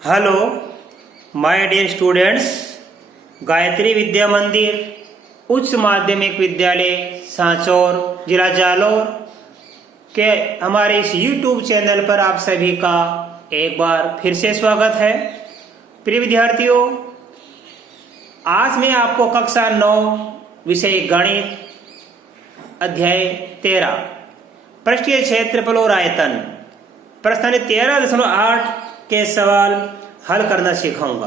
Hello my dear students, Gayatri Vidya Mandir उच्च माध्यमिक विद्यालय सांचौर जिला जालौर के हमारे इस YouTube चैनल पर आप सभी का एक बार फिर से स्वागत है। प्रिय विद्यार्थियों, आज मैं आपको कक्षा 9 विषय गणित अध्याय 13 पृष्ठीय क्षेत्रफल और आयतन प्रश्न 13.8 के सवाल हल करना सिखाऊंगा।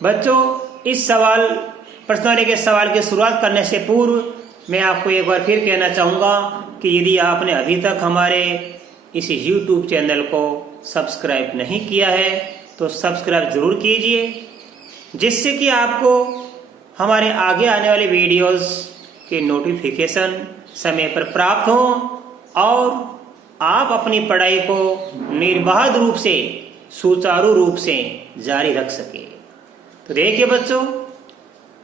बच्चों, इस प्रश्नों के सवाल की शुरुआत करने से पूर्व मैं आपको एक बार फिर कहना चाहूँगा कि यदि आपने अभी तक हमारे इस YouTube चैनल को सब्सक्राइब नहीं किया है तो सब्सक्राइब जरूर कीजिए, जिससे कि आपको हमारे आगे आने वाले वीडियोस के नोटिफिकेशन समय पर प्राप्त हो और आप अपनी पढ़ाई को निर्बाध रूप से सुचारू रूप से जारी रख सके। तो देखिए बच्चों,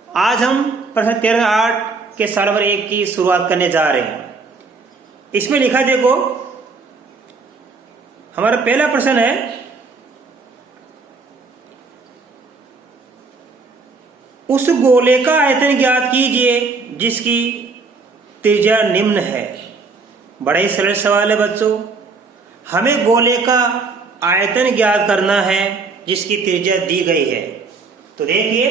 आज हम प्रश्न 13.8 के सवाल नंबर 1 की शुरुआत करने जा रहे हैं। इसमें लिखा देखो, हमारा पहला प्रश्न है, उस गोले का आयतन ज्ञात कीजिए जिसकी त्रिज्या निम्न है। बड़ा ही सरल सवाल है बच्चों, हमें गोले का आयतन ज्ञात करना है जिसकी त्रिज्या दी गई है। तो देखिए,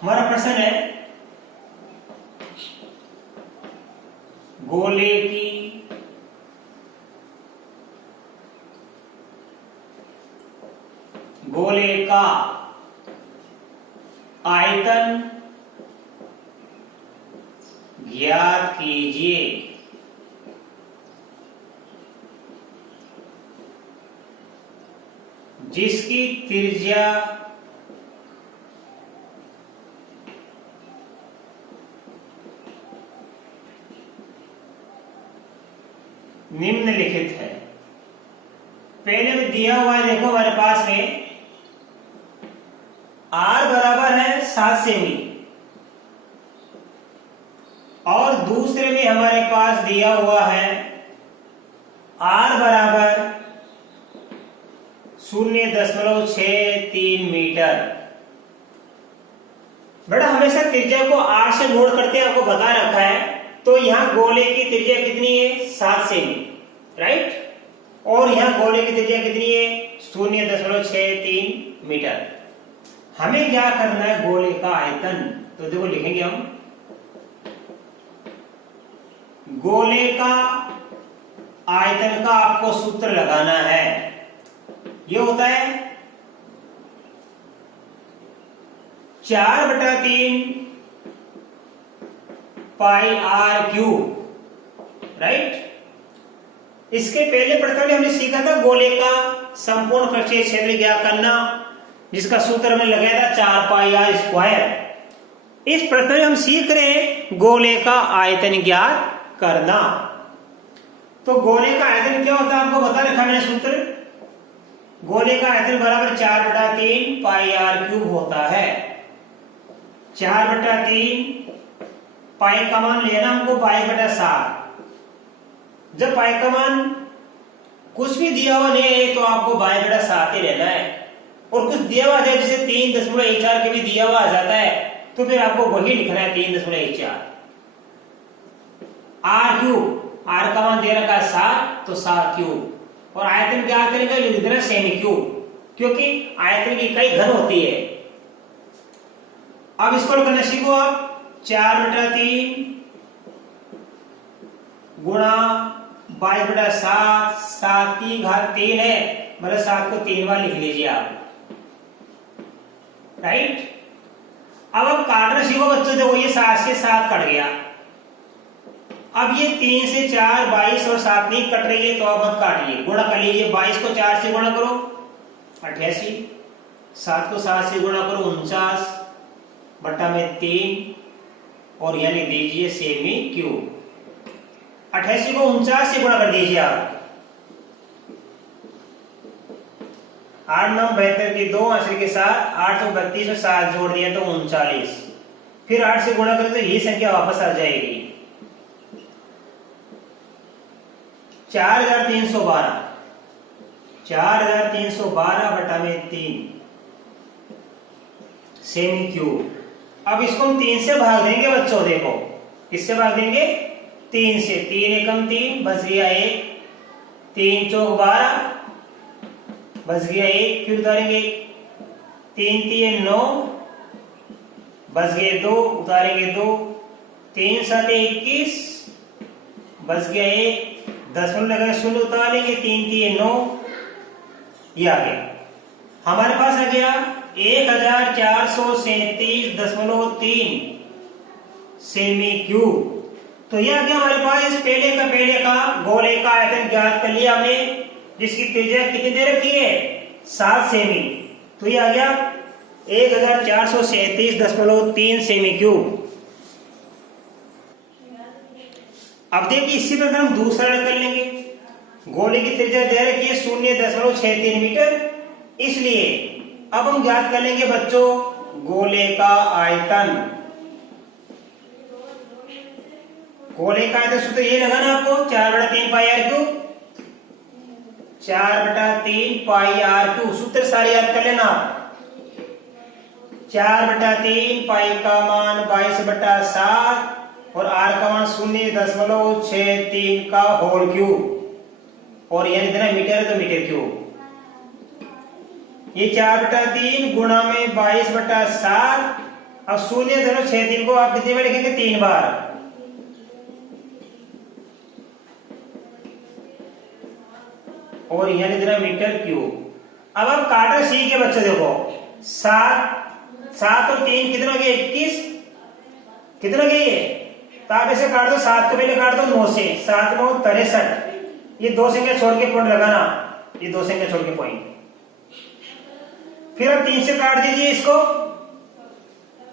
हमारा प्रश्न है, गोले का आयतन ज्ञात कीजिए जिसकी त्रिज्या निम्नलिखित है। पहले में दिया हुआ है, देखो हमारे पास में R बराबर है 7 सेमी और दूसरे में हमारे पास दिया हुआ है R बराबर 0.63 मीटर। बेटा हमेशा त्रिज्या को R से नोट करते हैं, आपको बता रखा है। तो यहां गोले की त्रिज्या कितनी है? 7 सेमी, राइट। और यहां गोले की त्रिज्या कितनी है? 0.63 मीटर। हमें क्या करना है? गोले का आयतन। तो देखो लिखेंगे हम, गोले का आयतन का आपको सूत्र लगाना है। यह होता है 4/3 पाई आर क्यूब, राइट। इसके पहले प्रश्न में हमने सीखा था गोले का संपूर्ण पृष्ठीय क्षेत्र ज्ञात करना, जिसका सूत्र हमने लगाया था 4 पाई आर स्क्वायर। इस प्रश्न में हम सीख रहे हैं गोले का आयतन ज्ञात करना। तो गोले का आयतन क्या होता है आपको बता रखा मैंने सूत्र। गोले का आयतन बराबर 4/3 पाई आर क्यूब होता है। 4/3 पाई का मान लेना हमको 22/7। जब पाई का मान कुछ भी दिया हुआ नहीं है तो आपको 22/7 ही लेना है, और कुछ दिया हुआ है जैसे 3.14 के भी दिया हुआ आ जाता है तो फिर आपको वही लिखना है 3.14। आर क्यूब, आर का मान दे रखा है 7, तो 7 क्यूब। और आयतन क्या करेंगे? लिख देना सेमी क्यूब, क्योंकि आयतन की इकाई घन होती है। अब इसको करना सीखो आप। 4/3 गुणा 22/7, 7 की घात 3 है, मतलब 7 को 3 बार लिख लीजिए आप, राइट। अब आप काटना सीखो बच्चों। देखो ये 7 से 7 कट गया। अब ये 3 से 4 22 और 7 नहीं कट रही है तो आप मत काटिए, गुणा कर लीजिए। 22 को 4 से गुणा करो 88, 7 को 7 से गुणा करो 49/3, और यहां लिख दीजिए सेमी क्यूब। 88 को 49 से गुणा कर दीजिए आप। 8 9 72 की 2 आंसर के साथ 832 और 7 जोड़ दिया तो 39। फिर 8 से गुणा करें तो यही संख्या वापस आ जाएगी। 4312 4312/3 सेमी क्यूब। अब इसको हम 3 से भाग देंगे बच्चों, देखो किससे भाग देंगे, 3 से। 3 एकम 3 बच गया 1, 3 चौक 12 बच गया 1, फिर उतारेंगे 3 3 9 बच गए 2, उतारेंगे 2, 3 7 21 बच गया 1, दशमलव लगा 0 उतार लेंगे, 3 3 9, ये आ गया हमारे पास आ गया 1437.3 सेमी क्यूब। तो ये आ गया हमारे पास। इस पहले का गोले का आयतन ज्ञात कर लिया हमने, जिसकी त्रिज्या कितनी दे रखी है, 7 सेमी। तो ये आ गया 1437.3 सेमी क्यूब। अब देखिए इसी प्रकार हम दूसरा कर लेंगे। गोले की त्रिज्या दे रखी है 0.63 मीटर, इसलिए अब हम ज्ञात कर लेंगे बच्चों गोले का आयतन। गोले का आयतन सूत्र ये लगाना आपको, 4/3 pi r cube, 4/3 pi r cube. सूत्र सारे याद कर लेना। 4/3 पाई का मान 22/7 और आर का मान 0.63 का होल क्यूब, और यानी इतना मीटर है तो मीटर क्यूब। ये 4/3 गुणा में 22/7। अब 0.63 को आप कितनी बार लिखेंगे, 3 बार। और यानी इतना मीटर क्यूब। अब आप काटो सी के बच्चे, देखो 7 और 3 कितना हो गया, 21 कितना गई है, तो आप ऐसे काट दो। 7 को पहले काट दो 9 से, 7 9 63। ये 2 संख्या छोड़ के पॉइंट लगाना, ये 2 संख्या छोड़ के पॉइंट। फिर आप 3 से काट दीजिए इसको,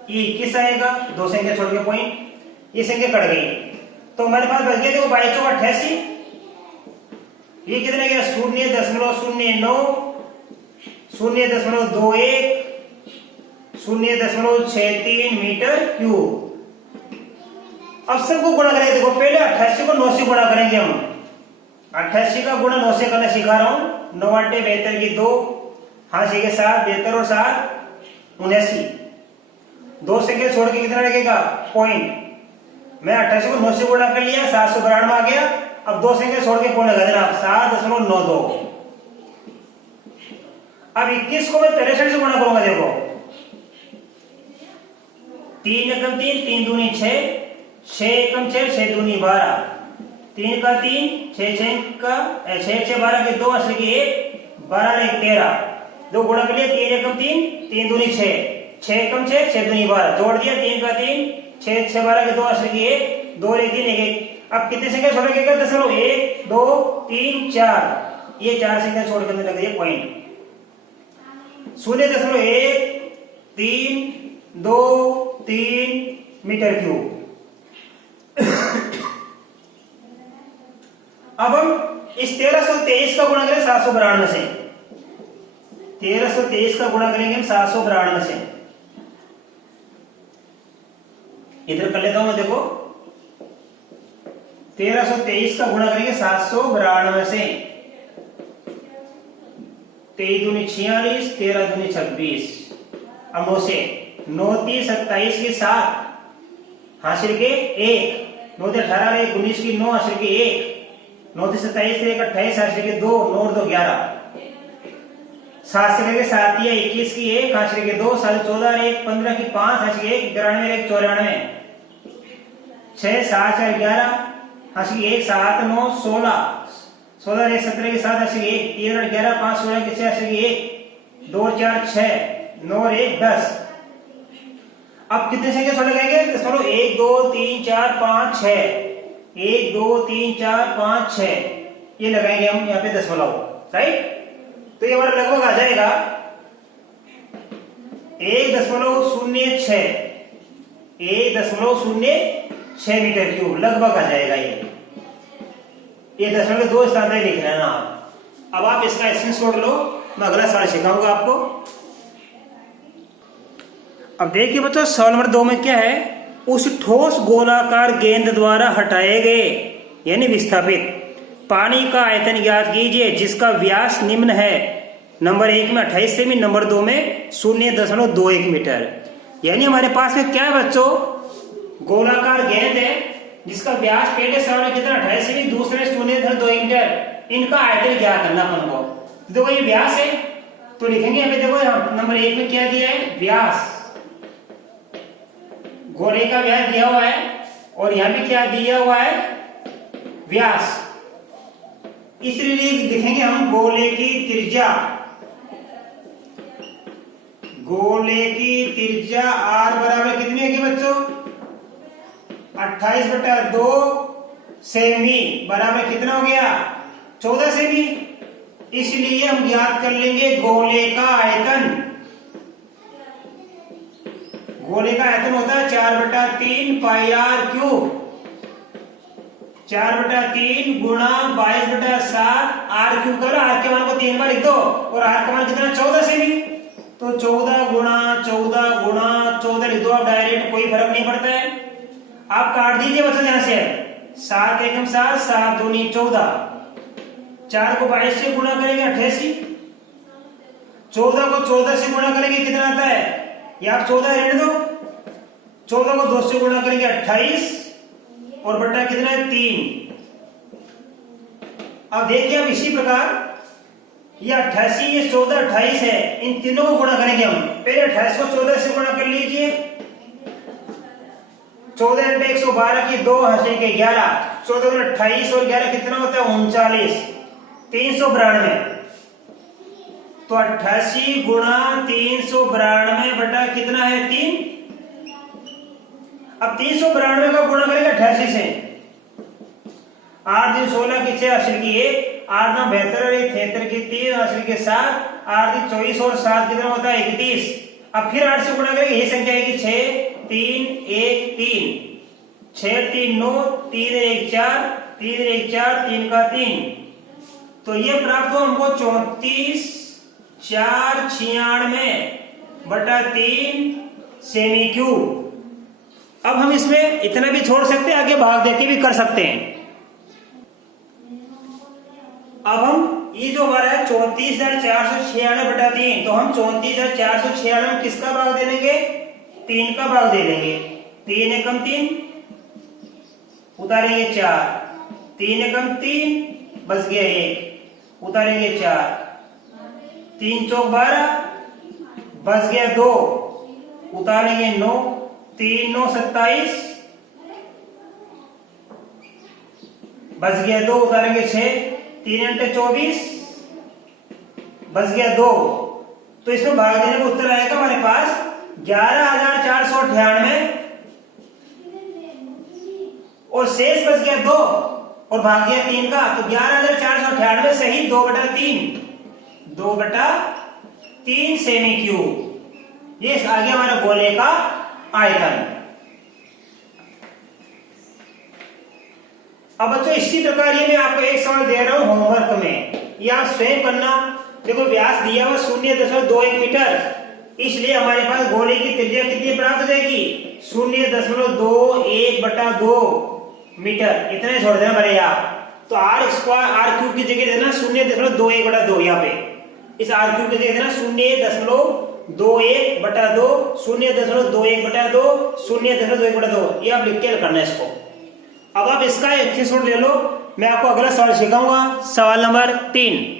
ये 21 आएगा, 2 संख्या छोड़ के पॉइंट, ये संख्या कट गई। तो हमारे पास बच गया, देखो 22 चौक 88, ये कितना गया 0.09 0.21 0.63 मीटर क्यूब। अब सबको गुणा करेंगे। देखो पहले 88 को 9 से गुणा करेंगे हम। 88 का गुणा 9 से करना सिखा रहा हूं। 9 8 72 की 2, हाँ ठीक है 7, 72 और 7 79। 2 संख्या छोड़ के कितना लगेगा, पॉइंट। मैं 88 को 9 से गुणा कर लिया, 792 आ गया। अब 2 संख्या छोड़ के पॉइंट लगा देना, 7.92। अब 21 को मैं 63 से गुणा करूंगा। देखो 3 एकम 3, 3 दूनी 6, 6 एकम 6, 6 दूनी 12, 3 का 3, 6 6 का 6 6 12 के 2 असली की 1, 12 1 13, 2 गुणा कर लिया। 3 एकम 3, 3 दूनी 6, 6 एकम 6, 6 दूनी 12, जोड़ दिया। 3 का 3, 6 6 12 के 2 असली की 1, 2 1 3 1 1। अब कितने संख्या छोड़ेंगे, 1 2 3 4, ये 4 संख्या छोड़ के लग गई पॉइंट। 0.1323 metre cube. अब हम इस 1323 का गुणा करें 792 से। 1323 का गुणा करेंगे हम 792 से। इधर कर लेता हूं मैं, देखो 1323 का गुणा करेंगे 792 से। 23 दूनी 46, 13 दूनी 26। अब 9 से 9 3 27 की 7 हासिल के 1, 9 18 1 19 की 9 हासिल के 1, 9 27 1 28 हासिल के 2, 9 2 11। 7 से लेके 7 या 21 की 1 हासिल के 2, 7 14 1 15 की 5 हासिल के 1, 93 1 94, 6 7 4 11 हासिल के 1, 7 9 16, 16 1 17 के 7 हासिल के 1, 13 11 5 16 के 6 हासिल के 1, 2 4 6 9 1 10। अब कितने संख्या छोड़ लगाएंगे, 1 2 3 4 5 6, 1 2 3 4 5 6, ये लगाएंगे हम यहाँ पे दशमलव, राइट। तो ये हमारा लगभग आ जाएगा 1.06 मीटर क्यूब लगभग आ जाएगा। ये दशमलव के 2 स्थान पर लिख लेना आप। अब आप इसका स्क्रीनशॉट लो, मैं अगला सवाल सिखाऊंगा आपको। अब देखिए बच्चों सवाल नंबर 2 में क्या है, उस ठोस गोलाकार गेंद द्वारा हटाए गए यानी विस्थापित पानी का आयतन ज्ञात कीजिए जिसका व्यास निम्न है। नंबर 1 में 28 सेमी, नंबर 2 में 0.21 मीटर। यानी हमारे पास में क्या है बच्चों, गोलाकार गेंद है जिसका व्यास पहले सवाल में कितना 28 सेमी, दूसरे 0.21 मीटर। इनका आयतन ज्ञात करना अपन को। तो देखो ये व्यास है तो लिखेंगे हमें, देखो नंबर 1 में क्या दिया है, व्यास, गोले का व्यास दिया हुआ है और यहां भी क्या दिया हुआ है, व्यास। इसलिए लिखेंगे हम गोले की त्रिज्या, गोले की त्रिज्या r बराबर कितनी होगी बच्चों, 28/2 सेमी बराबर कितना हो गया, 14 सेमी। इसलिए हम ज्ञात कर लेंगे गोले का आयतन। गोले का आयतन होता है 4/3 पाई r क्यूब, 4/3 गुणा 22/7 r क्यूब करो। r के मान को 3 बार लिख दो और r का मान कितना 14 सेमी। तो 14 गुणा 14 लिख दो आप डायरेक्ट, कोई फर्क नहीं पड़ता है। आप काट दीजिए बच्चों यहां से, 7 एकम 7, 7 दूनी 14, 4 को 22 से गुणा करेंगे 88, 14 को 14 से गुणा करेंगे कितना आता है, ये आप 14 रहने दो, 14 को 2 से गुणा करेंगे 28 और बटा कितना है 3। अब देखिए अब इसी प्रकार ये 88, ये 14, 28 है, इन तीनों को गुणा करेंगे हम। पहले 28 को 14 से गुणा कर लीजिए, 14 × 112 की 2 हंसी के 11, 14 × 28 और 11 कितना होता है 39, 392। तो 88 गुणा 392 बटा कितना है 3। अब 392 का गुणा करेंगे 88 से, 8 दिन 16 की 6 हासिल की 1, 8 9 72 और 73 की 3 हासिल के 7, 8 दिन 24 और 7 कितना होता है 31। अब फिर 8 से गुणा करेंगे, यही संख्या आएगी 6 3 1 3, 6 3 9, 3 1 4, 3 1 4, 3 का 3। तो ये प्राप्त हो हमको 34 4 96 बटा 3 सेमी क्यूब। अब हम इसमें इतना भी छोड़ सकते हैं, आगे भाग देके भी कर सकते हैं। अब हम ये जो हमारा है 34,496 बटा 3, तो हम 34,496 में किसका भाग दे देंगे, 3 का भाग दे देंगे। 3 एकम 3 उतारेंगे 4, 3 एकम 3 बच गया 1 उतारेंगे 4, 3 चौक 12 बच गया 2 उतारेंगे 9, 3 9 27 बच गया 2 उतारेंगे 6, 3 × 24 बच गया 2। तो इसमें भाग देने का उत्तर आएगा हमारे पास 11,498 और शेष बच गया 2 और भाग गया 3 का। तो 11,498 सही 2/3 सेमी क्यूब। ये आ गया हमारा गोले का आयतन। अब बच्चों इसी प्रकार ये मैं आपको एक सवाल दे रहा हूं होमवर्क में, ये आप स्वयं करना। देखो व्यास दिया हुआ 0.21 मीटर, इसलिए हमारे पास गोले की त्रिज्या कितनी प्राप्त हो जाएगी 0.21/2 मीटर। इतने छोड़ देना मेरे यहाँ। तो r क्यूब की जगह देना 0.21/2 यहाँ पे, इस r क्यूब की जगह देना 0.21/2, 0.21/2, 0.21/2। ये आप लिख के करना है इसको। अब आप इसका एक स्क्रीनशॉट ले लो, मैं आपको अगला सवाल सिखाऊंगा। सवाल नंबर 3।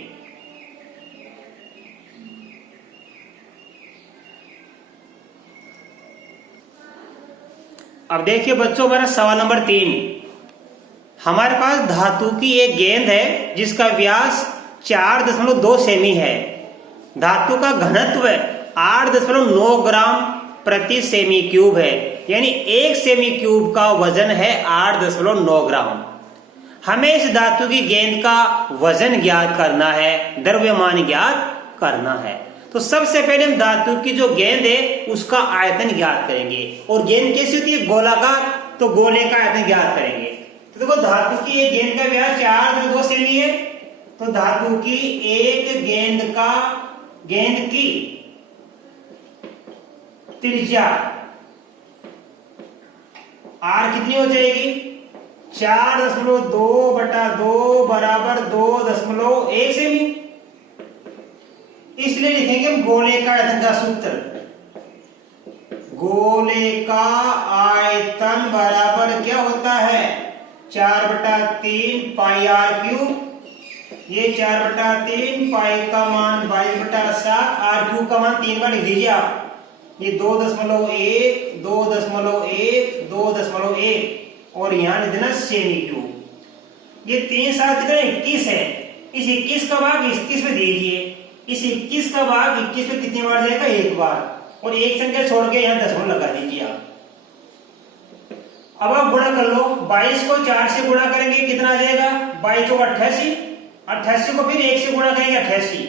अब देखिए बच्चों हमारा सवाल नंबर 3। हमारे पास धातु की एक गेंद है जिसका व्यास 4.2 सेमी है। धातु का घनत्व 8.9 ग्राम प्रति सेमी क्यूब है, यानी 1 सेमी क्यूब का वजन है 8.9 ग्राम। हमें इस धातु की गेंद का वजन ज्ञात करना है, द्रव्यमान ज्ञात करना है। तो सबसे पहले हम धातु की जो गेंद है उसका आयतन ज्ञात करेंगे। और गेंद कैसी होती है, गोलाकार, तो गोले का आयतन ज्ञात करेंगे। तो देखो धातु की एक गेंद का व्यास 4.2 सेमी है, तो धातु की एक गेंद की त्रिज्या r कितनी हो जाएगी 4.2/2 = बराबर 2.1 सेमी। इसलिए लिखेंगे हम गोले का आयतन का सूत्र। गोले का आयतन बराबर क्या होता है? 4/3 पाई आर क्यूब। ये 4/3 पाई का मान 22/7, आर क्यूब का मान 3 बार लिख दीजिए आप। ये 2.1, 2.1, 2.1 और यहाँ लिख देना सेमी क्यूब। ये 3 7 कितना 21 है। इस 21 का भाग 21 में दीजिए। इस 21 का भाग 21 में कितनी बार जाएगा? 1 बार। और एक संख्या छोड़ के यहाँ दशमलव लगा दीजिए आप। अब आप गुणा कर लो। 22 को 4 से गुणा करेंगे कितना आ जाएगा? 22 को 88, 88 को फिर 1 से गुणा करेंगे 88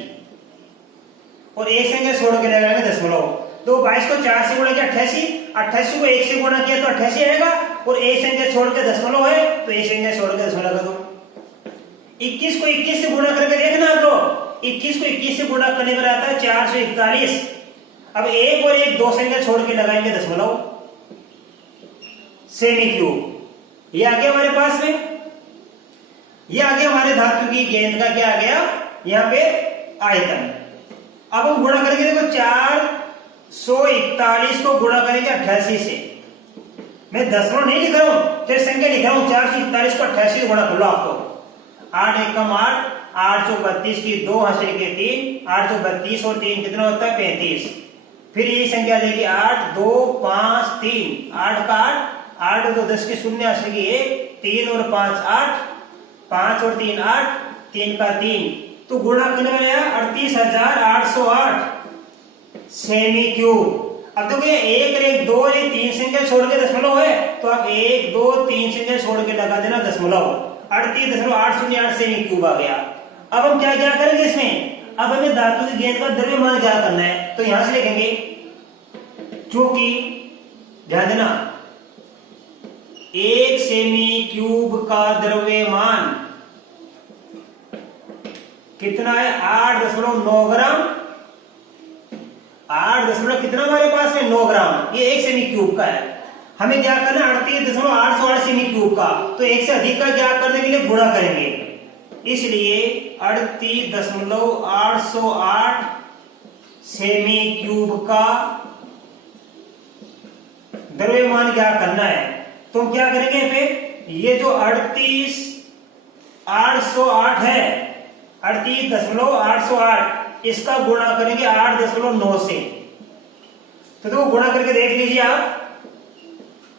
और एक संख्या छोड़ के लगाएंगे दशमलव। तो 22 को 4 से गुणा किया 88, 88 को 1 से गुणा किया तो 88 आएगा और एक संख्या छोड़ के दशमलव है तो एक संख्या छोड़ के दशमलव लगा दो। 21 को 21 से गुणा करके देखना आप लोग। 21 को 21 से गुणा करने पर आता है 441। अब 1 और 1 दो संख्या छोड़ के लगाएंगे दशमलव, सेमी क्यूब। ये आ गया हमारे पास में। ये आ गया हमारे धातु की गेंद का क्या आ गया यहाँ पे आयतन। अब हम गुणा करके देखो 441 को गुणा करेंगे 88 से। मैं दशमलव नहीं लिख रहा हूं, फिर संख्या लिख रहा हूं। 441 को 88 से गुणा कर लो आपको। 8 एकम 8, 8 चौक 32 की 2 हासिल के 3, 8 चौक 32 और 3 कितना होता है? 35। फिर ये संख्या देगी 8 2 5 3, 8 का 8, 8 2 10 की 0 हासिल की 1, 3 और 5 8, 5 और 3 8, 3 का 3 तो गुणा करने में आया 38,808 सेमी क्यूब। अब देखो ये 1 और 1 2 और 3 संख्या छोड़ के दशमलव है तो आप 1 2 3 संख्या छोड़ के लगा देना दशमलव। 38.808 सेमी क्यूब आ गया। अब हम क्या क्या करेंगे इसमें? अब हमें धातु की गेंद का द्रव्यमान क्या करना है तो यहां से लिखेंगे, क्योंकि ध्यान देना 1 सेमी क्यूब का द्रव्यमान कितना है? 8.9 ग्राम। 8 कितना हमारे पास है? 9 ग्राम। ये 1 सेमी क्यूब का है। हमें क्या करना? 38.808 सेमी क्यूब का। तो 1 से अधिक का क्या करने के लिए गुणा करेंगे। इसलिए 38.808 सेमी क्यूब का द्रव्यमान क्या करना है तो हम क्या करेंगे पे? ये जो 38.808 है, 38.808 इसका गुणा करेंगे 8.9 से। तो देखो गुणा करके देख लीजिए आप।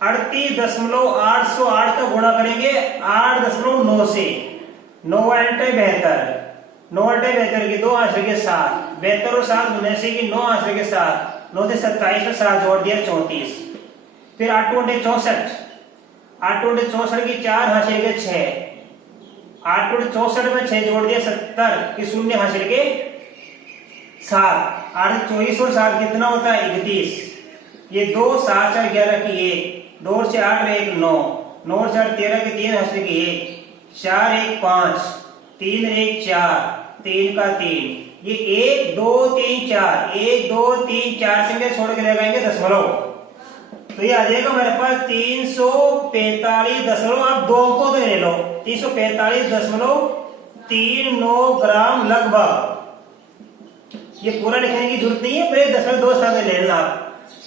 38.808 का गुणा करेंगे 8.9 से। 9 8 72, 9 8 72 की 2 हासिल के 7, 72 और 7 79 की 9 हासिल के 7, 9 से 27 में 7 जोड़ दिया 34। फिर 8 2 64, 8 2 64 की 4 हासिल के 6, 8 2 64 में 6 जोड़ दिया 70 की 0 हासिल के 7, 8 24 और 7 कितना होता है? 31। ये 2 7 4 11 की 1, 2 से 8 1 9, 9 4 13 की 3 हासिल की 1, 4 1 5, 3 1 4, 3 का 3। ये 1 2 3 4, 1 2 3 4 संख्या छोड़ के लगाएंगे दशमलव। तो ये आ जाएगा हमारे पास 345 दशमलव। आप 2 अंकों तो ले लो। 345.39 ग्राम लगभग। ये पूरा लिखने की जरूरत नहीं है, पहले दशमलव 2 स्थान ले लेना आप।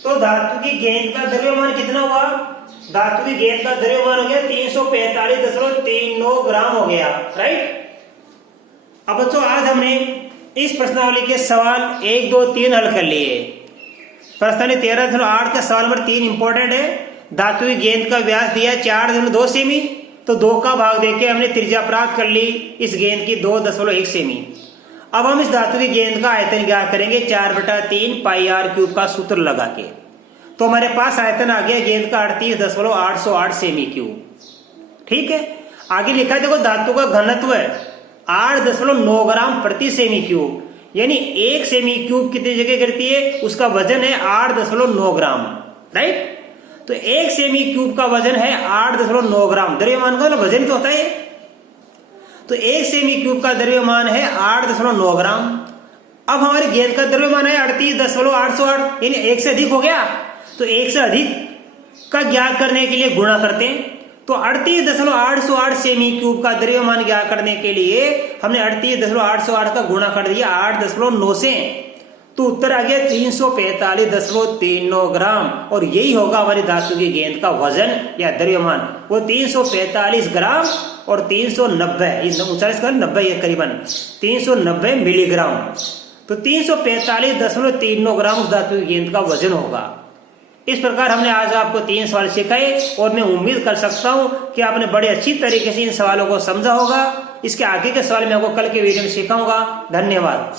तो धातु की गेंद का द्रव्यमान कितना हुआ? धातु की गेंद का द्रव्यमान हो गया 345.39 ग्राम हो गया, राइट। अब बच्चों आज हमने इस प्रश्नावली के सवाल 1 2 3 हल कर लिए। प्रश्नावली 13.8 का सवाल नंबर 3 इंपॉर्टेंट है। धातु की गेंद का व्यास दिया 4.2 सेमी, तो 2 का भाग देके हमने त्रिज्या प्राप्त कर ली इस गेंद की 2.1 सेमी। अब हम इस धातु की गेंद का आयतन ज्ञात करेंगे 4/3 पाई आर क्यूब का सूत्र लगा के। तो हमारे पास आयतन आ गया गेंद का 38.808 सेमी क्यूब। ठीक है, आगे लिखा देखो धातु का घनत्व है 8.9 ग्राम प्रति सेमी क्यूब, यानी 1 सेमी क्यूब कितनी जगह करती है? उसका वजन है 8.9 ग्राम, राइट। तो 1 सेमी क्यूब का वजन है 8.9 ग्राम। द्रव्यमान का वजन क्या होता है? तो 1 सेमी क्यूब का द्रव्यमान है 8.9 ग्राम। अब हमारी गेंद का द्रव्यमान है 38.808, यानी 1 से अधिक हो गया। तो 1 से अधिक का ज्ञात करने के लिए गुणा करते हैं। तो 38.808 सेमी क्यूब का द्रव्यमान ज्ञात करने के लिए हमने 38.808 का गुणा कर दिया 8.9 से, तो उत्तर आ गया 345.39 ग्राम। और यही होगा हमारी धातु की गेंद का वजन या द्रव्यमान, वो 345 ग्राम और 390, 90 है करीबन 390 मिलीग्राम। तो 345.39 ग्राम उस धातु की गेंद का वजन होगा। इस प्रकार हमने आज आपको 3 सवाल सिखाए और मैं उम्मीद कर सकता हूं कि आपने बड़े अच्छी तरीके से इन सवालों को समझा होगा। इसके आगे के सवाल मैं आपको कल के वीडियो में सिखाऊंगा। धन्यवाद।